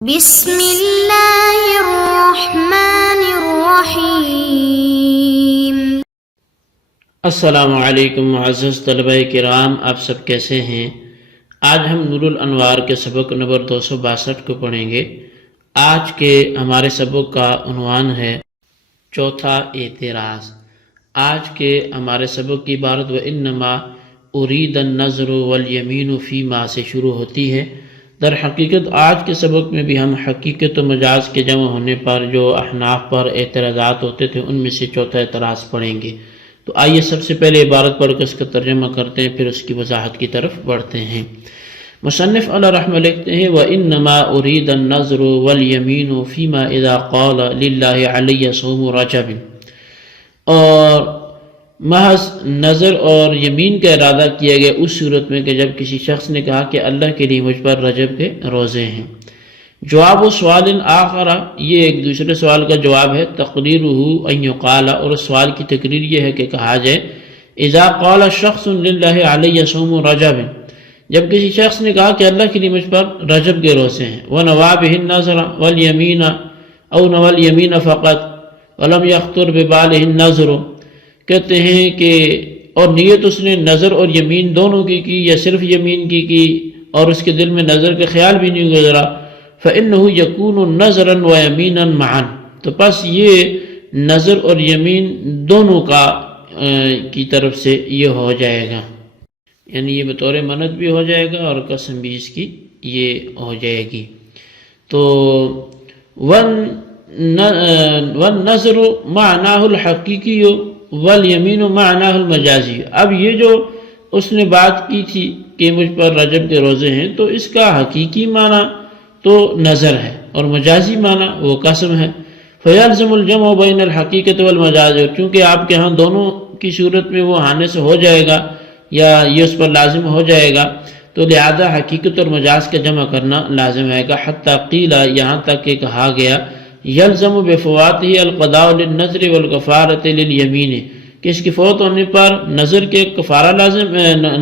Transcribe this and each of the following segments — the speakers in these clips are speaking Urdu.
بسم اللہ الرحمن الرحیم۔ السلام علیکم معزز طلبہ کرام، آپ سب کیسے ہیں؟ آج ہم نور الانوار کے سبق نمبر 262 کو پڑھیں گے۔ آج کے ہمارے سبق کا عنوان ہے چوتھا اعتراض۔ آج کے ہمارے سبق کی عبارت وَإِنَّمَا أُرِيدَ النَّظْرُ وَالْيَمِينُ فِيمَا سے شروع ہوتی ہے۔ در حقیقت آج کے سبق میں بھی ہم حقیقت و مجاز کے جمع ہونے پر جو احناف پر اعتراضات ہوتے تھے ان میں سے چوتھا اعتراض پڑھیں گے۔ تو آئیے سب سے پہلے عبارت پڑھ کر اس کا ترجمہ کرتے ہیں، پھر اس کی وضاحت کی طرف بڑھتے ہیں۔ مصنف علیہ رحمہ لکھتے ہیں وَإِنَّمَا أُرِيدَ النَّظْرُ وَالْيَمِينُ فِيمَا إِذَا قَالَ لِلَّهِ عَلَيَّ صَوْمُ رَجَبٍ، اور محض نظر اور یمین کا ارادہ کیا گیا اس صورت میں کہ جب کسی شخص نے کہا کہ اللہ کے لیے مجھ پر رجب کے روزے ہیں۔ جواب و سوال آخر، یہ ایک دوسرے سوال کا جواب ہے۔ تقریرہ ان یقال، اور اس سوال کی تقریر یہ ہے کہ کہا جائے اذا قال شخص للہ علی صوم رجب، جب کسی شخص نے کہا کہ اللہ کے لیے مجھ پر رجب کے روزے ہیں، ونوى به النظر والیمین او نوى الیمین فقط ولم یخطر ببالہ النظر، کہتے ہیں کہ اور نیت اس نے نظر اور یمین دونوں کی یا صرف یمین کی اور اس کے دل میں نظر کا خیال بھی نہیں گزرا، فإنه يكون نظرا ويمينا معا، تو پس یہ نظر اور یمین دونوں کی طرف سے یہ ہو جائے گا، یعنی یہ بطور منت بھی ہو جائے گا اور قسم بھی اس کی یہ ہو جائے گی۔ تو والنظر معناه الحقیقی والیمین معناه المجازی، اب یہ جو اس نے بات کی تھی کہ مجھ پر رجب کے روزے ہیں، تو اس کا حقیقی معنی تو نظر ہے اور مجازی معنی وہ قسم ہے۔ فیلزم الجمع بین الحقیقت والمجاز، چونکہ آپ کے ہاں دونوں کی صورت میں وہ آنے سے ہو جائے گا یا یہ اس پر لازم ہو جائے گا، تو لہذا حقیقت اور مجاز کا جمع کرنا لازم ہے گا۔ حتی قیل، یہاں تک کہ کہا گیا یلزم بفواتہ القضاء للنظر والکفارۃ للیمین، کہ اس کی فوت ہونے پر نظر کے کفارہ لازم،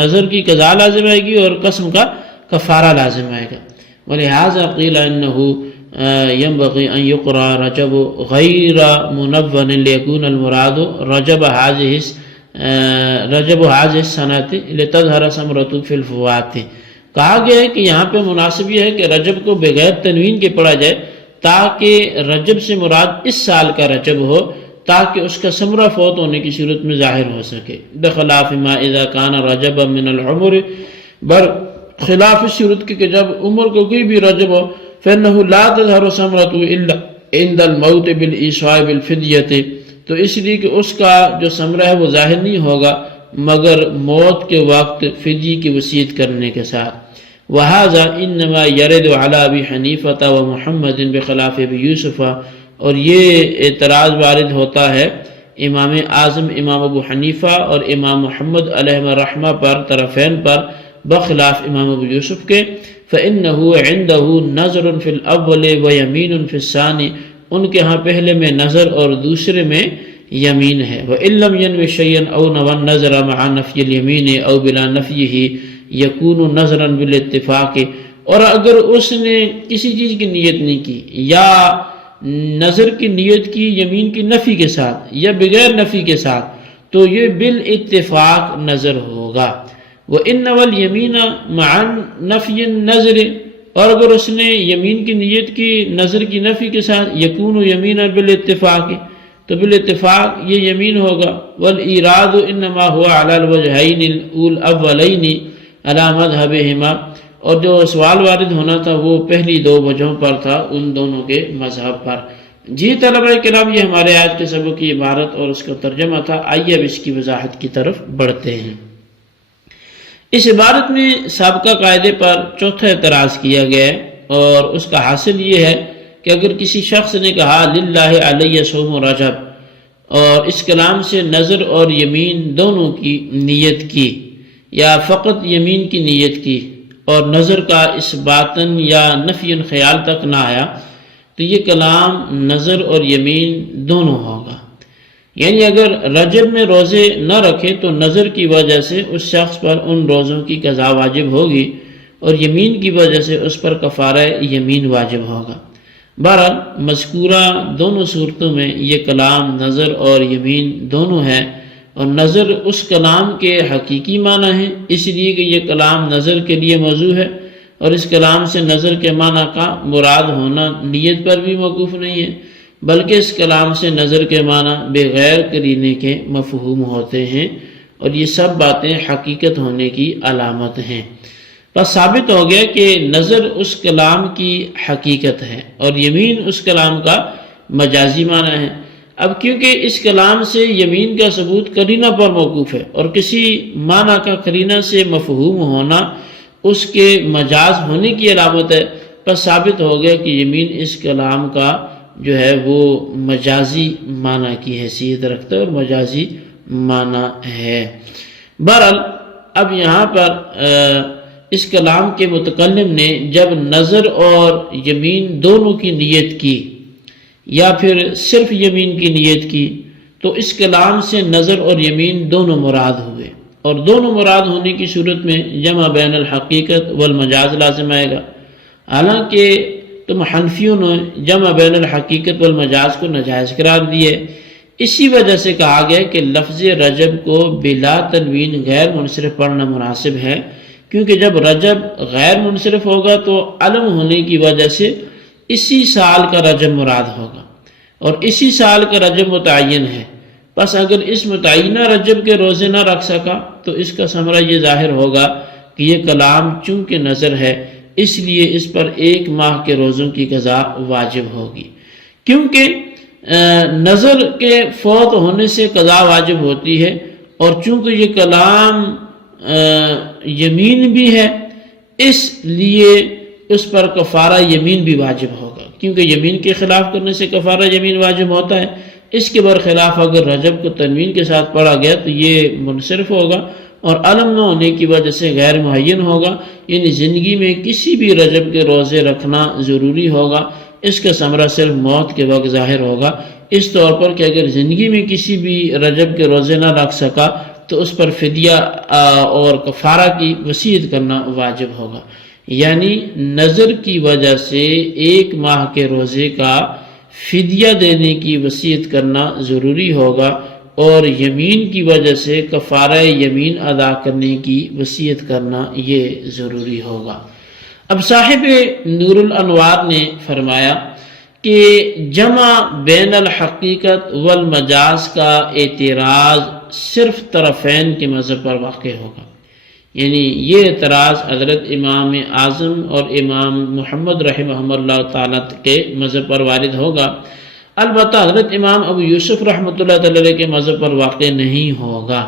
نظر کی قضاء لازم آئے گی اور قسم کا کفارہ لازم آئے گا۔ ولہذا قیل انہ ينبغي ان يقرأ رجب غیر منون لیکون المراد رجب هذه السنة لتظہر ثمرۃ فی الفوات، کہا گیا ہے کہ یہاں پہ مناسب یہ ہے کہ رجب کو بغیر تنوین کے پڑھا جائے تاکہ رجب سے مراد اس سال کا رجب ہو، تاکہ اس کا ثمرہ فوت ہونے کی صورت میں ظاہر ہو سکے۔ بخلاف ما اذا كان رجبا من العمر، خلاف اس صورت کی کہ جب عمر کو کوئی بھی رجب ہو، فإنه لا تظهر ثمرة الا عند الموت بالإيصاء بالفدیۃ، تو اس لیے کہ اس کا جو ثمرہ ہے وہ ظاہر نہیں ہوگا مگر موت کے وقت فدیے کی وصیت کرنے کے ساتھ۔ وهذا انما يرد على ابی حنیفہ ومحمد بخلاف ابی یوسف، اور یہ اعتراض وارد ہوتا ہے امام اعظم امام ابو حنیفہ اور امام محمد علیہ الرحمہ پر، طرفین پر، بخلاف امام ابو یوسف کے۔ فإنه عنده نظر في الاول ويمين في الثاني، ان کے ہاں پہلے میں نظر اور دوسرے میں یمین ہے۔ وإن لم ينوي شيئا أو نوى النظر مع نفي اليمين أو بلا نفيه يكون نظرا بالاتفاق، اور اگر اس نے کسی چیز کی نیت نہیں کی یا نظر کی نیت کی یمین کی نفی کے ساتھ یا بغیر نفی کے ساتھ، تو یہ بالاتفاق نظر ہوگا۔ وَإِنَّ وَالْيَمِينَ مَعَ نَفْيِ النَّظْرِ، اور اگر اس نے یمین کی نیت کی نظر کی نفی کے ساتھ، يَكُونُ يَمِينًا بِالْاتِّفَاقِ، تو بالاتفاق یہ یمین ہوگا۔ وَالْإِرَادُ إِنَّمَا هُوَ عَلَى الْوَجْهَيْنِ الْأَوَّلَيْنِ عَلَى مَذْهَبِهِمَا، اور جو سوال وارد ہونا تھا وہ پہلی دو وجہوں پر تھا، ان دونوں کے مذہب پر۔ جی طلبہ کرام، یہ ہمارے آج کے سبق کی عبارت اور اس کا ترجمہ تھا۔ آئیے اب اس کی وضاحت کی طرف بڑھتے ہیں۔ اس عبارت میں سابقہ قاعدے پر چوتھا اعتراض کیا گیا ہے، اور اس کا حاصل یہ ہے کہ اگر کسی شخص نے کہا للہ علی صوم رجب، اور اس کلام سے نظر اور یمین دونوں کی نیت کی یا فقط یمین کی نیت کی اور نظر کا اس باطن یا نفی خیال تک نہ آیا، تو یہ کلام نظر اور یمین دونوں ہوگا۔ یعنی اگر رجب میں روزے نہ رکھے تو نظر کی وجہ سے اس شخص پر ان روزوں کی قضا واجب ہوگی، اور یمین کی وجہ سے اس پر کفارہ یمین واجب ہوگا۔ بہرحال مذکورہ دونوں صورتوں میں یہ کلام نظر اور یمین دونوں ہے، اور نظر اس کلام کے حقیقی معنی ہے، اس لیے کہ یہ کلام نظر کے لیے موضوع ہے، اور اس کلام سے نظر کے معنی کا مراد ہونا نیت پر بھی موقوف نہیں ہے، بلکہ اس کلام سے نظر کے معنی بغیر قرینے کے مفہوم ہوتے ہیں، اور یہ سب باتیں حقیقت ہونے کی علامت ہیں۔ بس ثابت ہو گیا کہ نظر اس کلام کی حقیقت ہے اور یمین اس کلام کا مجازی معنی ہے۔ اب کیونکہ اس کلام سے یمین کا ثبوت قرینہ پر موقوف ہے، اور کسی معنی کا قرینہ سے مفہوم ہونا اس کے مجاز ہونے کی علامت ہے، پس ثابت ہو گیا کہ یمین اس کلام کا جو ہے وہ مجازی معنی کی حیثیت رکھتا ہے اور مجازی معنی ہے۔ بہرحال اب یہاں پر اس کلام کے متکلم نے جب نظر اور یمین دونوں کی نیت کی یا پھر صرف یمین کی نیت کی، تو اس کلام سے نظر اور یمین دونوں مراد ہوئے، اور دونوں مراد ہونے کی صورت میں جمع بین الحقیقت والمجاز لازم آئے گا۔ حالانکہ تم حنفیوں نے جمع بین الحقیقت والمجاز کو ناجائز قرار دیے، اسی وجہ سے کہا گیا کہ لفظ رجب کو بلا تنوین غیر منصرف پڑھنا مناسب ہے، کیونکہ جب رجب غیر منصرف ہوگا تو علم ہونے کی وجہ سے اسی سال کا رجب مراد ہوگا، اور اسی سال کا رجب متعین ہے۔ پس اگر اس متعینہ رجب کے روزے نہ رکھ سکا تو اس کا ثمرہ یہ ظاہر ہوگا کہ یہ کلام چونکہ نظر ہے، اس لیے اس پر 1 ماہ کے روزوں کی قضا واجب ہوگی۔ کیونکہ نظر کے فوت ہونے سے قضا واجب ہوتی ہے، اور چونکہ یہ کلام یمین بھی ہے، اس لیے اس پر کفارہ یمین بھی واجب ہوگا، کیونکہ یمین کے خلاف کرنے سے کفارہ یمین واجب ہوتا ہے۔ اس کے برخلاف اگر رجب کو تنوین کے ساتھ پڑھا گیا تو یہ منصرف ہوگا، اور علم نہ ہونے کی وجہ سے غیر معین ہوگا، یعنی زندگی میں کسی بھی رجب کے روزے رکھنا ضروری ہوگا، اس کا ثمرہ صرف موت کے وقت ظاہر ہوگا، اس طور پر کہ اگر زندگی میں کسی بھی رجب کے روزے نہ رکھ سکا تو اس پر فدیہ اور کفارہ کی وصیت کرنا واجب ہوگا، یعنی نظر کی وجہ سے 1 ماہ کے روزے کا فدیہ دینے کی وصیت کرنا ضروری ہوگا، اور یمین کی وجہ سے کفارہ یمین ادا کرنے کی وصیت کرنا یہ ضروری ہوگا۔ اب صاحب نور الانوار نے فرمایا کہ جمع بین الحقیقت والمجاز کا اعتراض صرف طرفین کے مذہب پر واقع ہوگا، یعنی یہ اعتراض حضرت امام اعظم اور امام محمد رحمہ اللہ تعالیٰ کے مذہب پر وارد ہوگا، البتہ حضرت امام ابو یوسف رحمۃ اللہ تعالیٰ کے مذہب پر واقع نہیں ہوگا،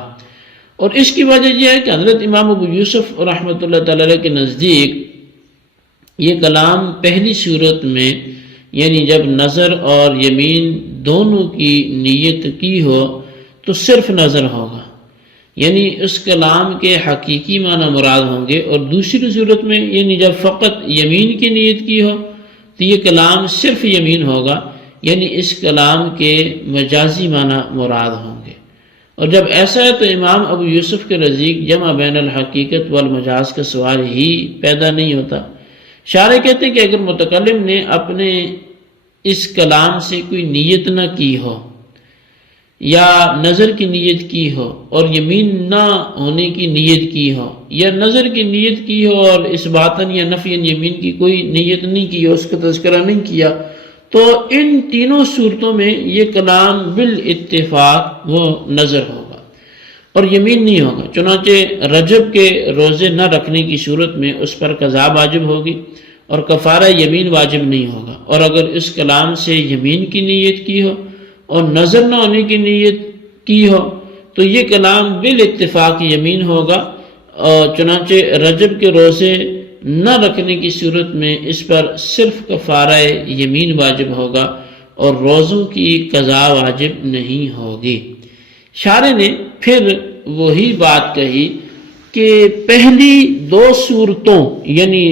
اور اس کی وجہ یہ ہے کہ حضرت امام ابو یوسف رحمۃ اللہ تعالیٰ کے نزدیک یہ کلام پہلی صورت میں، یعنی جب نظر اور یمین دونوں کی نیت کی ہو تو صرف نظر ہوگا، یعنی اس کلام کے حقیقی معنی مراد ہوں گے، اور دوسری صورت میں یعنی جب فقط یمین کی نیت کی ہو تو یہ کلام صرف یمین ہوگا، یعنی اس کلام کے مجازی معنی مراد ہوں گے۔ اور جب ایسا ہے تو امام ابو یوسف کے نزدیک جمع بین الحقیقت والمجاز کا سوال ہی پیدا نہیں ہوتا۔ شارح کہتے ہیں کہ اگر متکلم نے اپنے اس کلام سے کوئی نیت نہ کی ہو، یا نظر کی نیت کی ہو اور یمین نہ ہونے کی نیت کی ہو، یا نظر کی نیت کی ہو اور اس باتن یا نفین یمین کی کوئی نیت نہیں کی ہو، اس کا تذکرہ نہیں کیا، تو ان تینوں صورتوں میں یہ کلام بالاتفاق وہ نظر ہوگا اور یمین نہیں ہوگا۔ چنانچہ رجب کے روزے نہ رکھنے کی صورت میں اس پر قضا واجب ہوگی اور کفارہ یمین واجب نہیں ہوگا، اور اگر اس کلام سے یمین کی نیت کی ہو اور نظر نہ ہونے کی نیت کی ہو تو یہ کلام بالاتفاق یمین ہوگا، اور چنانچہ رجب کے روزے نہ رکھنے کی صورت میں اس پر صرف کفارہ یمین واجب ہوگا اور روزوں کی قضا واجب نہیں ہوگی۔ شارح نے پھر وہی بات کہی کہ پہلی 2 صورتوں یعنی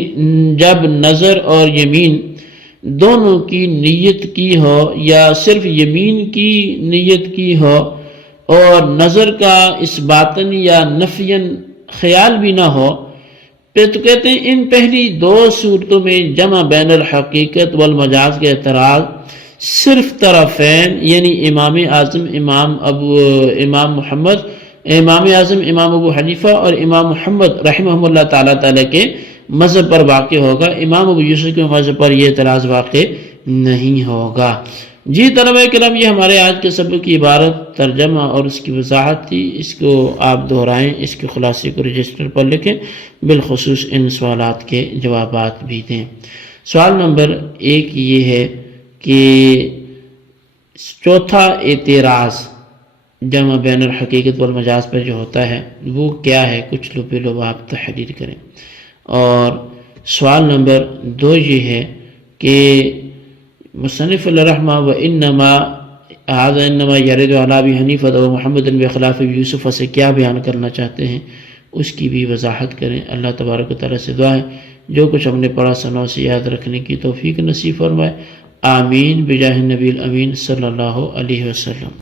جب نظر اور یمین دونوں کی نیت کی ہو یا صرف یمین کی نیت کی ہو اور نظر کا اس باطن یا نفین خیال بھی نہ ہو، پھر تو کہتے ہیں ان پہلی دو صورتوں میں جمع بین الحقیقت والمجاز کے اعتراض صرف طرفین یعنی امام اعظم امام ابو حنیفہ اور امام محمد رحمہ اللہ تعالیٰ کے مذہب پر واقع ہوگا، امام ابو یوسف کے مذہب پر یہ اعتراض واقع نہیں ہوگا۔ جی طلبہ کرام، یہ ہمارے آج کے سبق کی عبارت، ترجمہ اور اس کی وضاحت تھی۔ اس کو آپ دہرائیں، اس کے خلاصے کو رجسٹر پر لکھیں، بالخصوص ان سوالات کے جوابات بھی دیں۔ سوال نمبر 1 یہ ہے کہ چوتھا اعتراض جمع بین الحقیقت والمجاز پر جو ہوتا ہے وہ کیا ہے؟ کچھ لو آپ تحریر کریں۔ اور سوال نمبر 2 یہ ہے کہ مصنف علیہ رحمہ انما یرد علی ابی حنیفہ و محمد بخلاف یوسف سے کیا بیان کرنا چاہتے ہیں، اس کی بھی وضاحت کریں۔ اللہ تبارک و تعالیٰ سے دعا ہے جو کچھ ہم نے پڑھا سنوں سے یاد رکھنے کی توفیق نصیب فرمائے، آمین بجاہ النبی الامین صلی اللہ علیہ وسلم۔